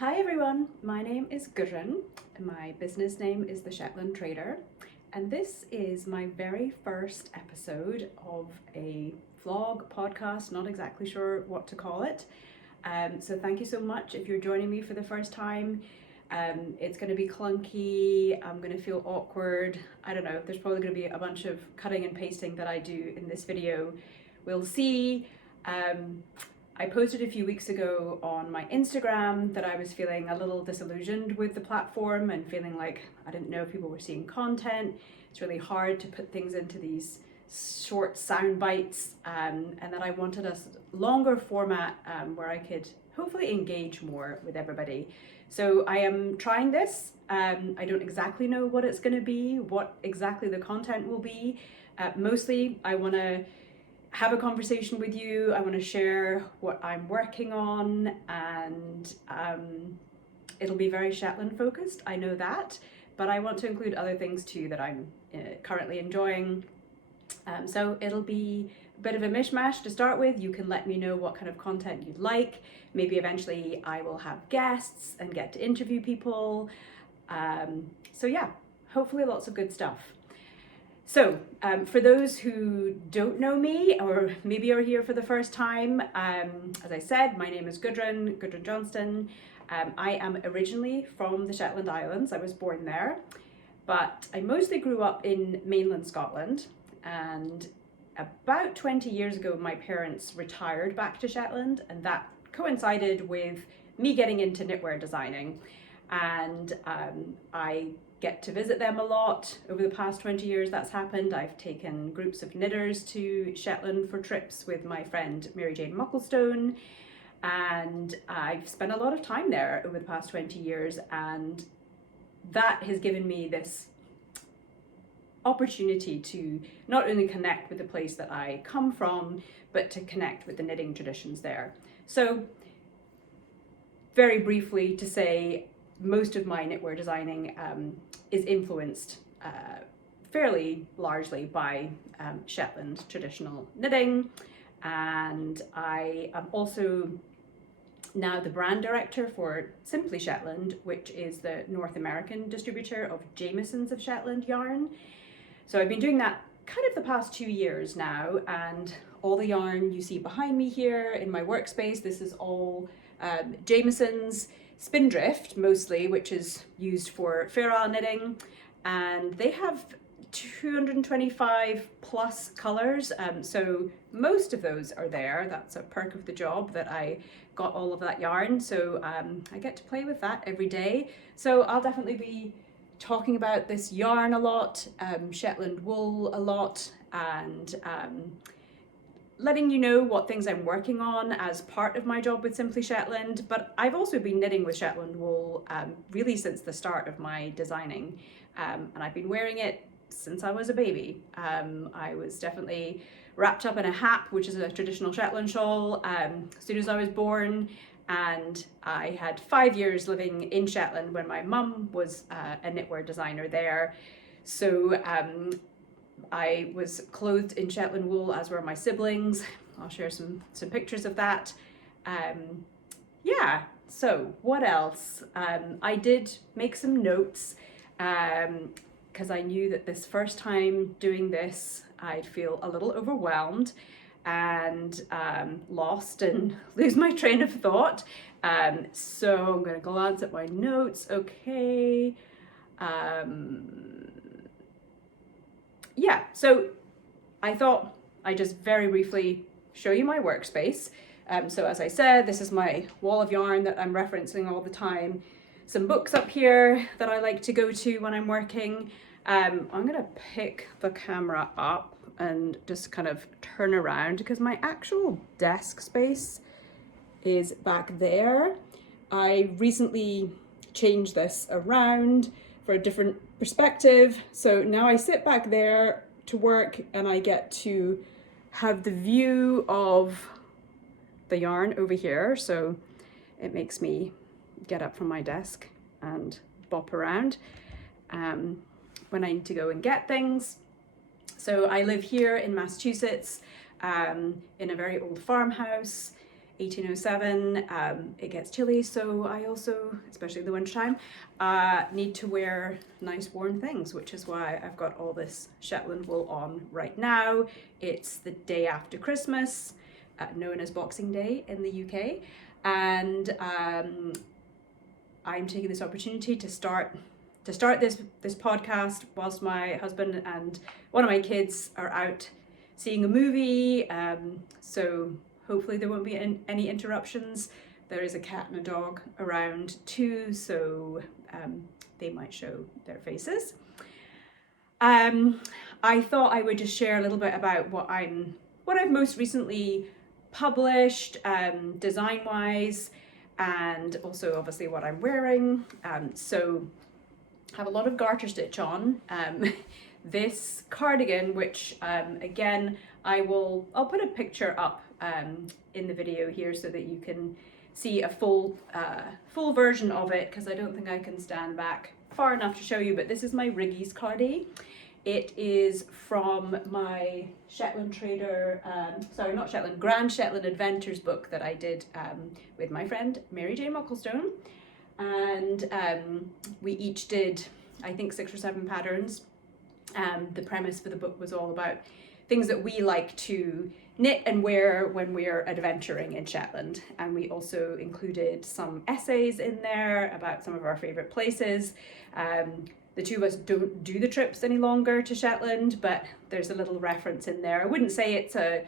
Hi everyone, my name is Gudrun. My business name is the Shetland Trader, and this is my very first episode of a vlog, podcast, not exactly sure what to call it. So thank you so much if you're joining me for the first time. It's going to be clunky, I'm going to feel awkward, I don't know, there's probably going to be a bunch of cutting and pasting that I do in this video. We'll see. I posted a few weeks ago on my Instagram that I was feeling a little disillusioned with the platform and feeling like I didn't know if people were seeing content. It's really hard to put things into these short sound bites, and that I wanted a longer format where I could hopefully engage more with everybody. So I am trying this. I don't exactly know what it's going to be, what exactly the content will be. Mostly I want to have a conversation with you. I want to share what I'm working on, and it'll be very Shetland focused, I know that, but I want to include other things too that I'm currently enjoying. So it'll be a bit of a mishmash to start with. You can let me know what kind of content you'd like. Maybe eventually I will have guests and get to interview people. So yeah, hopefully lots of good stuff. So for those who don't know me or maybe are here for the first time, as I said, my name is Gudrun Johnston. I am originally from the Shetland Islands. I was born there, but I mostly grew up in mainland Scotland, and about 20 years ago my parents retired back to Shetland, and that coincided with me getting into knitwear designing, and I get to visit them a lot. Over the past 20 years that's happened. I've taken groups of knitters to Shetland for trips with my friend Mary Jane Mucklestone, and I've spent a lot of time there over the past 20 years, and that has given me this opportunity to not only connect with the place that I come from, but to connect with the knitting traditions there. So very briefly to say, most of my knitwear designing is influenced fairly largely by Shetland traditional knitting, and I am also now the brand director for Simply Shetland, which is the North American distributor of Jamieson's of Shetland yarn. So I've been doing that kind of the past 2 years now, and all the yarn you see behind me here in my workspace, this is all Jamieson's Spindrift mostly, which is used for Fair Isle knitting, and they have 225 plus colors, so most of those are there. That's a perk of the job, that I got all of that yarn, so I get to play with that every day. So I'll definitely be talking about this yarn a lot, Shetland wool a lot, and letting you know what things I'm working on as part of my job with Simply Shetland. But I've also been knitting with Shetland wool really since the start of my designing, and I've been wearing it since I was a baby. I was definitely wrapped up in a hap, which is a traditional Shetland shawl, as soon as I was born, and I had 5 years living in Shetland when my mum was a knitwear designer there. So I was clothed in Shetland wool, as were my siblings. I'll share some pictures of that. Yeah, so what else? I did make some notes because I knew that this first time doing this, I'd feel a little overwhelmed and lost and lose my train of thought. So I'm going to glance at my notes. Okay. Yeah, so I thought I'd just very briefly show you my workspace. So as I said, this is my wall of yarn that I'm referencing all the time. Some books up here that I like to go to when I'm working. I'm gonna pick the camera up and just kind of turn around because my actual desk space is back there. I recently changed this around for a different perspective. So now I sit back there to work and I get to have the view of the yarn over here. So it makes me get up from my desk and bop around when I need to go and get things. So I live here in Massachusetts in a very old farmhouse. 1807, it gets chilly, so I also, especially in the winter time, need to wear nice warm things, which is why I've got all this Shetland wool on right now. It's the day after Christmas, known as Boxing Day in the UK, and I'm taking this opportunity to start this podcast whilst my husband and one of my kids are out seeing a movie, so hopefully there won't be any interruptions. There is a cat and a dog around too, so they might show their faces. I thought I would just share a little bit about what I've most recently published, design-wise, and also obviously what I'm wearing. So I have a lot of garter stitch on. This cardigan, which again, I'll put a picture up in the video here so that you can see a full version of it, because I don't think I can stand back far enough to show you, but this is my Riggies cardie. It is from my Shetland Trader, Grand Shetland Adventures book that I did with my friend Mary Jane Mucklestone, and we each did, I think, 6 or 7 patterns. The premise for the book was all about things that we like to knit and wear when we're adventuring in Shetland, and we also included some essays in there about some of our favourite places. The two of us don't do the trips any longer to Shetland, but there's a little reference in there. I wouldn't say it's a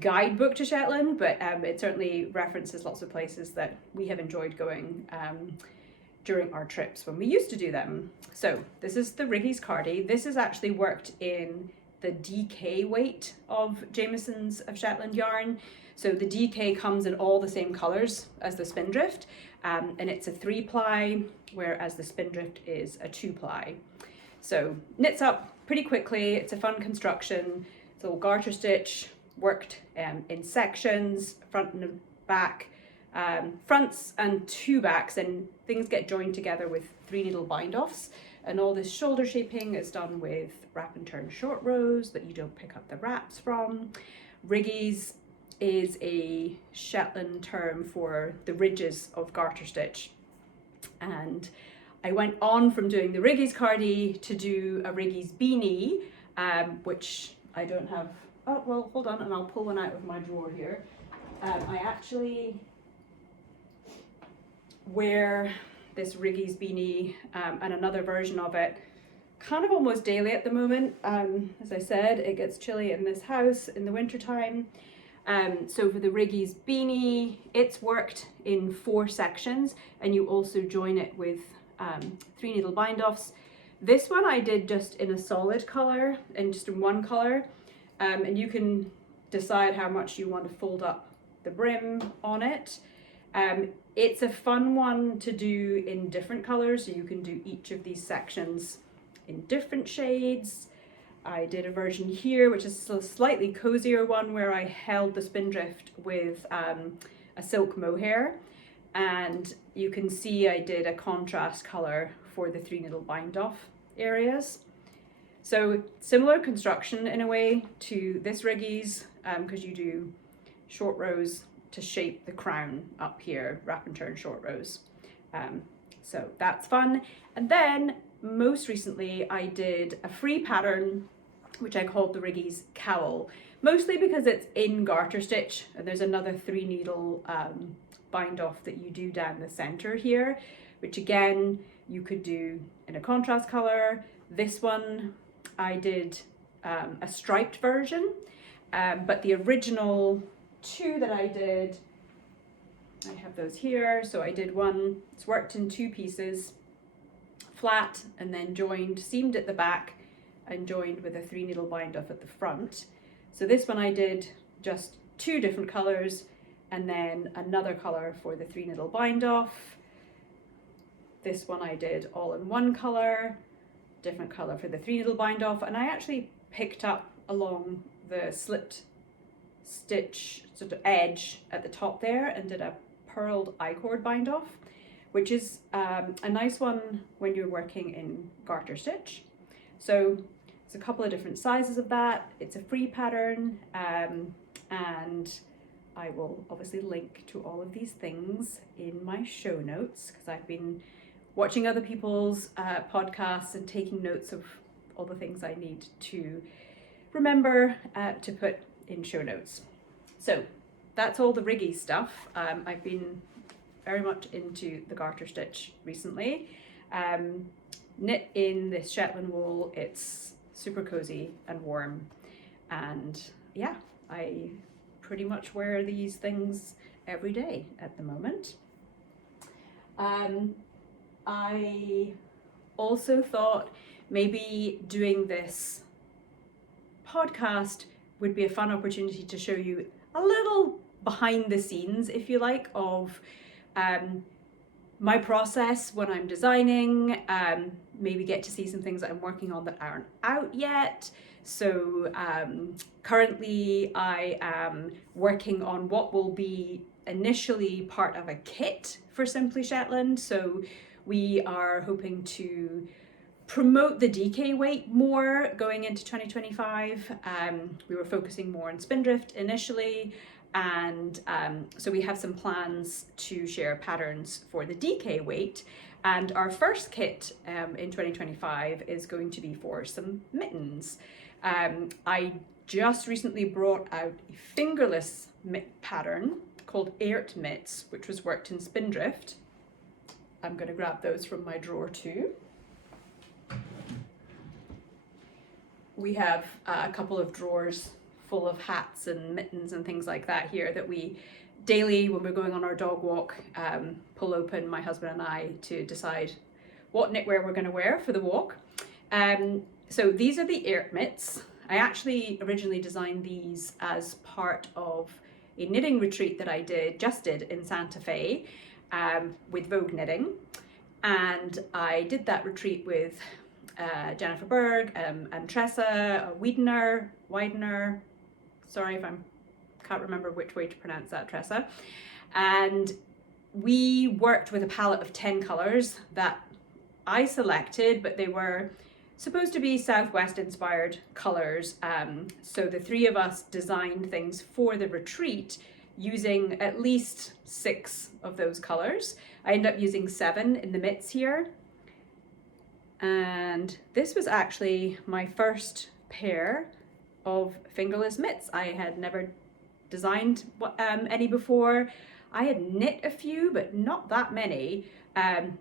guidebook to Shetland, but it certainly references lots of places that we have enjoyed going during our trips when we used to do them. So this is the Riggies cardie. This is actually worked in the DK weight of Jamieson's of Shetland yarn. So the DK comes in all the same colours as the Spindrift, and it's a 3-ply, whereas the Spindrift is a 2-ply. So knits up pretty quickly. It's a fun construction. It's all garter stitch, worked in sections, front and back, fronts and 2 backs, and things get joined together with 3 needle bind-offs. And all this shoulder shaping is done with wrap and turn short rows that you don't pick up the wraps from. Riggies is a Shetland term for the ridges of garter stitch. And I went on from doing the Riggies cardie to do a Riggies beanie, which I don't have. Oh, well, hold on, and I'll pull one out of my drawer here. I actually wear this Riggies beanie and another version of it kind of almost daily at the moment. As I said, it gets chilly in this house in the winter time. So for the Riggies beanie, it's worked in 4 sections, and you also join it with 3 needle bind-offs. This one I did just in a solid colour and just in one colour, and you can decide how much you want to fold up the brim on it. It's a fun one to do in different colours, so you can do each of these sections in different shades. I did a version here, which is a slightly cozier one, where I held the Spindrift with a silk mohair, and you can see I did a contrast colour for the 3 needle bind-off areas. So similar construction in a way to this Riggies, because you do short rows to shape the crown up here, wrap and turn short rows. So that's fun. And then most recently I did a free pattern which I called the Riggies cowl, mostly because it's in garter stitch, and there's another 3 needle bind off that you do down the center here, which again you could do in a contrast color. This one I did a striped version, but the original 2 that I did, I have those here. So I did one, it's worked in 2 pieces, flat and then joined, seamed at the back and joined with a 3 needle bind off at the front. So this one I did just 2 different colors and then another color for the 3 needle bind off. This one I did all in one color, different color for the 3 needle bind off, and I actually picked up along the slipped stitch sort of edge at the top there and did a purled I-cord bind off, which is a nice one when you're working in garter stitch. So it's a couple of different sizes of that. It's a free pattern, and I will obviously link to all of these things in my show notes, because I've been watching other people's podcasts and taking notes of all the things I need to remember to put in show notes. So that's all the Riggies stuff. I've been very much into the garter stitch recently. Knit in this Shetland wool. It's super cozy and warm, and yeah, I pretty much wear these things every day at the moment. I also thought maybe doing this podcast would be a fun opportunity to show you a little behind the scenes, if you like, of my process when I'm designing, maybe get to see some things that I'm working on that aren't out yet. So currently I am working on what will be initially part of a kit for Simply Shetland. So we are hoping to promote the DK weight more going into 2025. We were focusing more on spindrift initially, and so we have some plans to share patterns for the DK weight. And our first kit in 2025 is going to be for some mittens. I just recently brought out a fingerless mitt pattern called Airt mitts, which was worked in spindrift. I'm going to grab those from my drawer too. We have a couple of drawers full of hats and mittens and things like that here that we daily, when we're going on our dog walk, pull open, my husband and I, to decide what knitwear we're going to wear for the walk. So these are the Airt mitts. I actually originally designed these as part of a knitting retreat that I just did in Santa Fe with Vogue Knitting. And I did that retreat with Jennifer Berg and Tressa Widener, sorry if I can't remember which way to pronounce that, Tressa. And we worked with a palette of 10 colours that I selected, but they were supposed to be Southwest inspired colours. So the three of us designed things for the retreat using at least 6 of those colours. I ended up using 7 in the mitts here. And this was actually my first pair of fingerless mitts. I had never designed any before. I had knit a few, but not that many.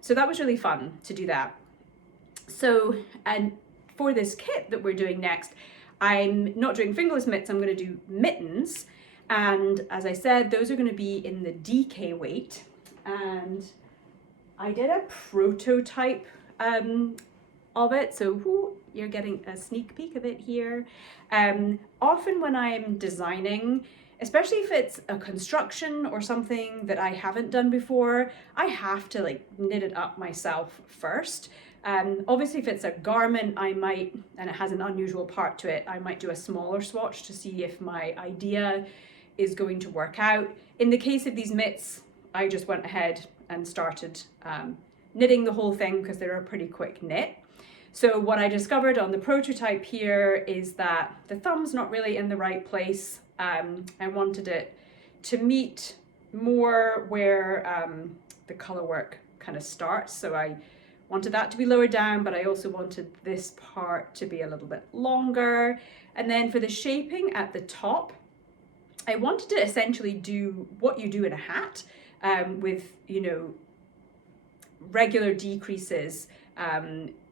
So that was really fun to do that. So, and for this kit that we're doing next, I'm not doing fingerless mitts, I'm going to do mittens. And as I said, those are going to be in the DK weight. And I did a prototype of it, so you're getting a sneak peek of it here. Often when I'm designing, especially if it's a construction or something that I haven't done before, I have to like knit it up myself first. Obviously if it's a garment, I might, and it has an unusual part to it, I might do a smaller swatch to see if my idea is going to work out. In the case of these mitts, I just went ahead and started knitting the whole thing because they're a pretty quick knit. So what I discovered on the prototype here is that the thumb's not really in the right place. I wanted it to meet more where the colour work kind of starts. So I wanted that to be lower down, but I also wanted this part to be a little bit longer. And then for the shaping at the top, I wanted to essentially do what you do in a hat with, you know, regular decreases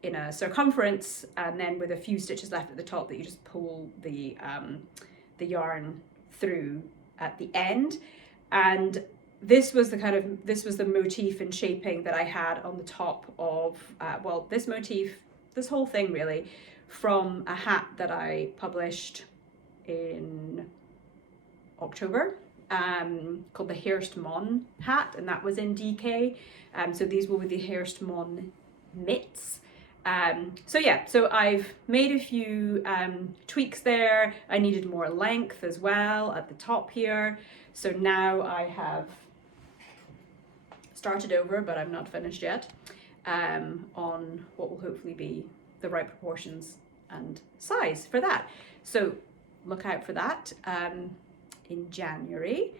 in a circumference, and then with a few stitches left at the top that you just pull the yarn through at the end. And this was the motif and shaping that I had on the top of this motif, this whole thing really, from a hat that I published in October, called the Hearst Mon hat, and that was in DK. So these will be the Hearst Mon mitts. So I've made a few tweaks there. I needed more length as well at the top here. So now I have started over, but I'm not finished yet, on what will hopefully be the right proportions and size for that. So look out for that in January.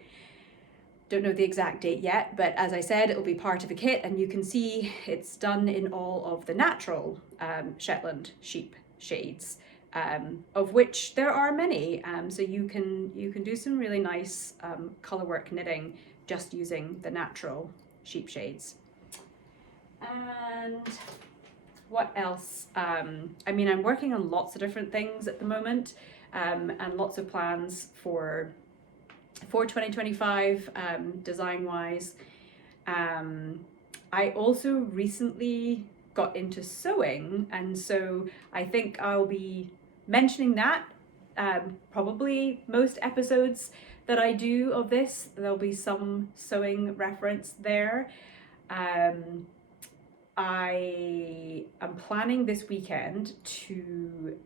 Don't know the exact date yet, but as I said, it'll be part of a kit, and you can see it's done in all of the natural Shetland sheep shades, of which there are many. So you can do some really nice colour work knitting just using the natural sheep shades. And what else? I mean, I'm working on lots of different things at the moment, and lots of plans for 2025 design wise. I also recently got into sewing, and so I think I'll be mentioning that probably most episodes that I do of this. There'll be some sewing reference there. I am planning this weekend to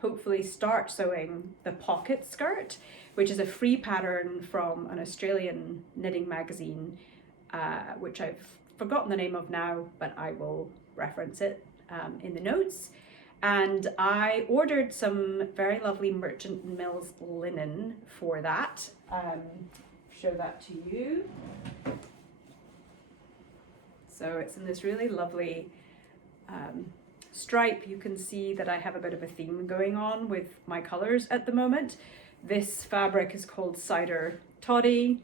hopefully start sewing the pocket skirt, which is a free pattern from an Australian knitting magazine, which I've forgotten the name of now, but I will reference it in the notes. And I ordered some very lovely Merchant Mills linen for that. Show that to you. So it's in this really lovely stripe. You can see that I have a bit of a theme going on with my colours at the moment. This fabric is called Cider Toddy.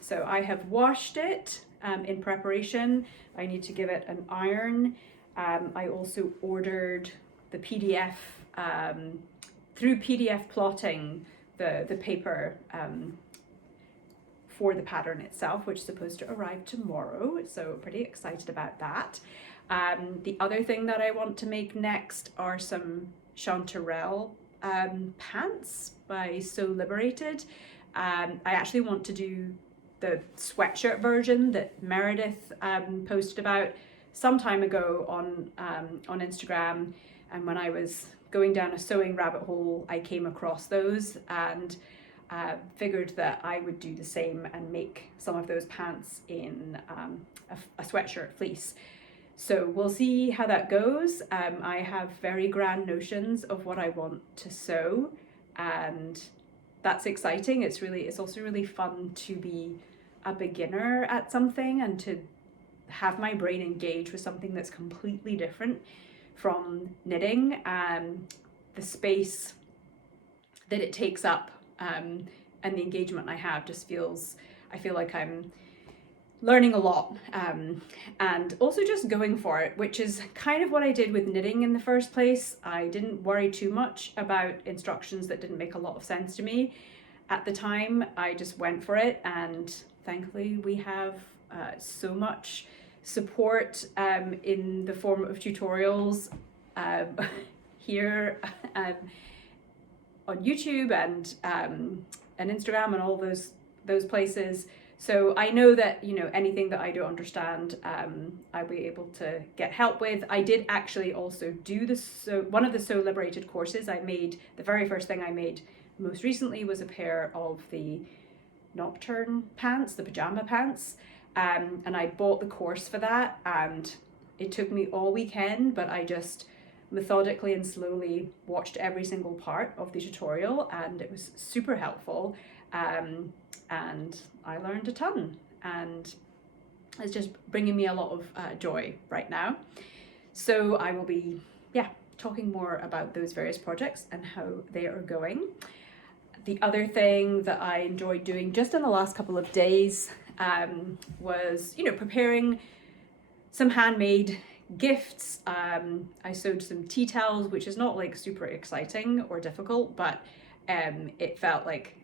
So I have washed it in preparation. I need to give it an iron. I also ordered the PDF, through PDF plotting, the paper for the pattern itself, which is supposed to arrive tomorrow. So pretty excited about that. The other thing that I want to make next are some chanterelle pants by So Liberated. I actually want to do the sweatshirt version that Meredith posted about some time ago on Instagram, and when I was going down a sewing rabbit hole, I came across those and figured that I would do the same and make some of those pants in a sweatshirt fleece. So we'll see how that goes. I have very grand notions of what I want to sew, and that's exciting. It's also really fun to be a beginner at something and to have my brain engage with something that's completely different from knitting, and the space that it takes up and the engagement I have just I feel like I'm learning a lot, and also just going for it, which is kind of what I did with knitting in the first place. I didn't worry too much about instructions that didn't make a lot of sense to me at the time. I just went for it, and thankfully we have so much support in the form of tutorials here on YouTube and Instagram and all those places. So I know that, you know, anything that I don't understand, I'll be able to get help with. I did actually also do one of the So Liberated courses. I made, the very first thing I made most recently was a pair of the nocturne pants, the pajama pants. And I bought the course for that, and it took me all weekend, but I just methodically and slowly watched every single part of the tutorial, and it was super helpful. And I learned a ton, and it's just bringing me a lot of joy right now. So I will be, talking more about those various projects and how they are going. The other thing that I enjoyed doing just in the last couple of days was, preparing some handmade gifts. I sewed some tea towels, which is not like super exciting or difficult, but it felt like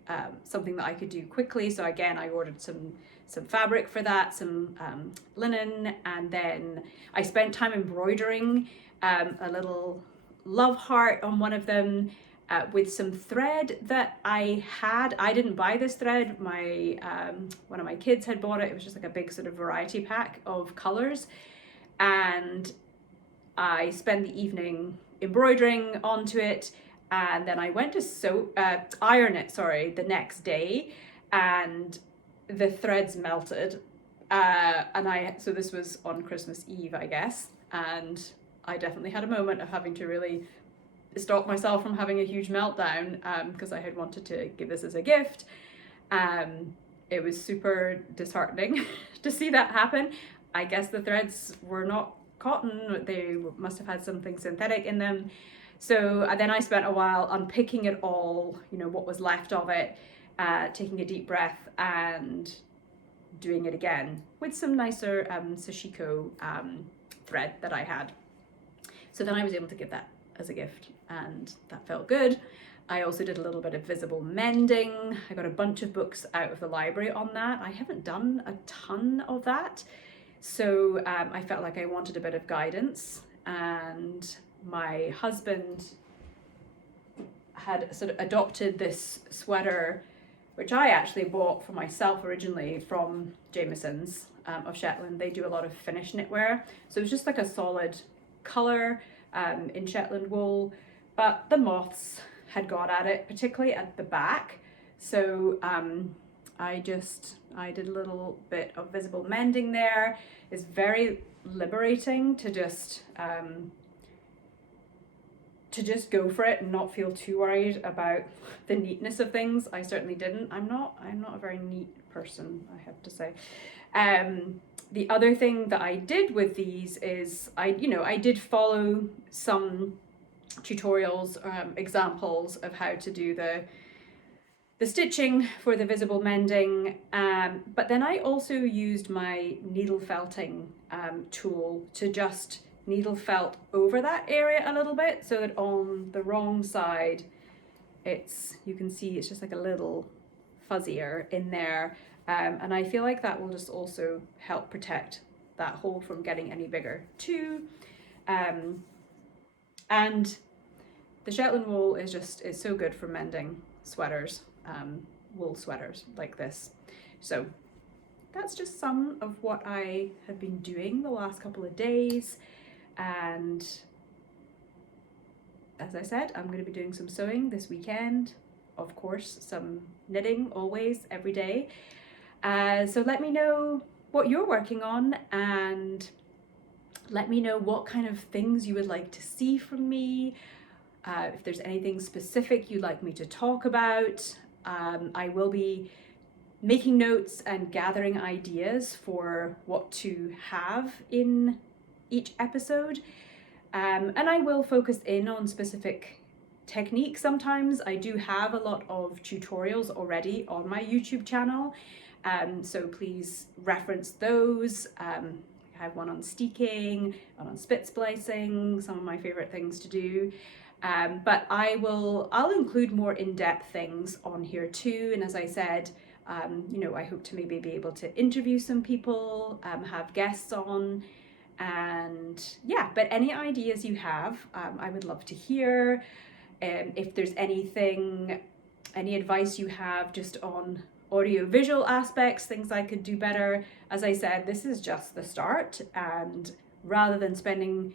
something that I could do quickly. So again, I ordered some fabric for that, some linen, and then I spent time embroidering a little love heart on one of them with some thread that I had. I didn't buy this thread. My one of my kids had bought it. It was just like a big sort of variety pack of colors, and I spent the evening embroidering onto it. And then I went to iron it, the next day, and the threads melted. So this was on Christmas Eve, I guess, and I definitely had a moment of having to really stop myself from having a huge meltdown because I had wanted to give this as a gift. It was super disheartening to see that happen. I guess the threads were not cotton, they must have had something synthetic in them. So then I spent a while unpicking it all, you know, what was left of it, taking a deep breath and doing it again with some nicer sashiko thread that I had. So then I was able to give that as a gift, and that felt good. I also did a little bit of visible mending. I got a bunch of books out of the library on that. I haven't done a ton of that, so I felt like I wanted a bit of guidance, and my husband had sort of adopted this sweater, which I actually bought for myself originally from Jameson's of Shetland. They do a lot of finished knitwear, so it was just like a solid colour in Shetland wool, but the moths had got at it, particularly at the back. So I did a little bit of visible mending there. It's very liberating to just go for it and not feel too worried about the neatness of things. I certainly didn't. I'm not a very neat person, I have to say. The other thing that I did with these is I did follow some tutorials, examples of how to do the stitching for the visible mending, but then I also used my needle felting tool to just needle felt over that area a little bit, so that on the wrong side you can see it's just like a little fuzzier in there, and I feel like that will just also help protect that hole from getting any bigger too. And the Shetland wool is so good for mending sweaters, wool sweaters like this. So that's just some of what I have been doing the last couple of days. And as I said, I'm going to be doing some sewing this weekend. Of course, some knitting always, every day. So let me know what you're working on, and let me know what kind of things you would like to see from me. If there's anything specific you'd like me to talk about. I will be making notes and gathering ideas for what to have in each episode. And I will focus in on specific techniques sometimes. I do have a lot of tutorials already on my YouTube channel, so please reference those. I have one on steeking, one on spit splicing, some of my favorite things to do. But I'll include more in-depth things on here too. And as I said, I hope to maybe be able to interview some people, have guests on, and yeah, but any ideas you have, I would love to hear. If there's any advice you have just on audio-visual aspects, things I could do better. As I said, this is just the start, and rather than spending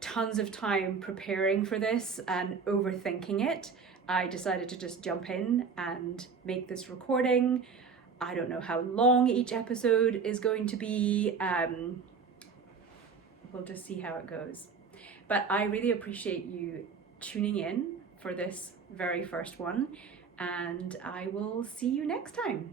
tons of time preparing for this and overthinking it, I decided to just jump in and make this recording. I don't know how long each episode is going to be. We'll just see how it goes. But I really appreciate you tuning in for this very first one, and I will see you next time.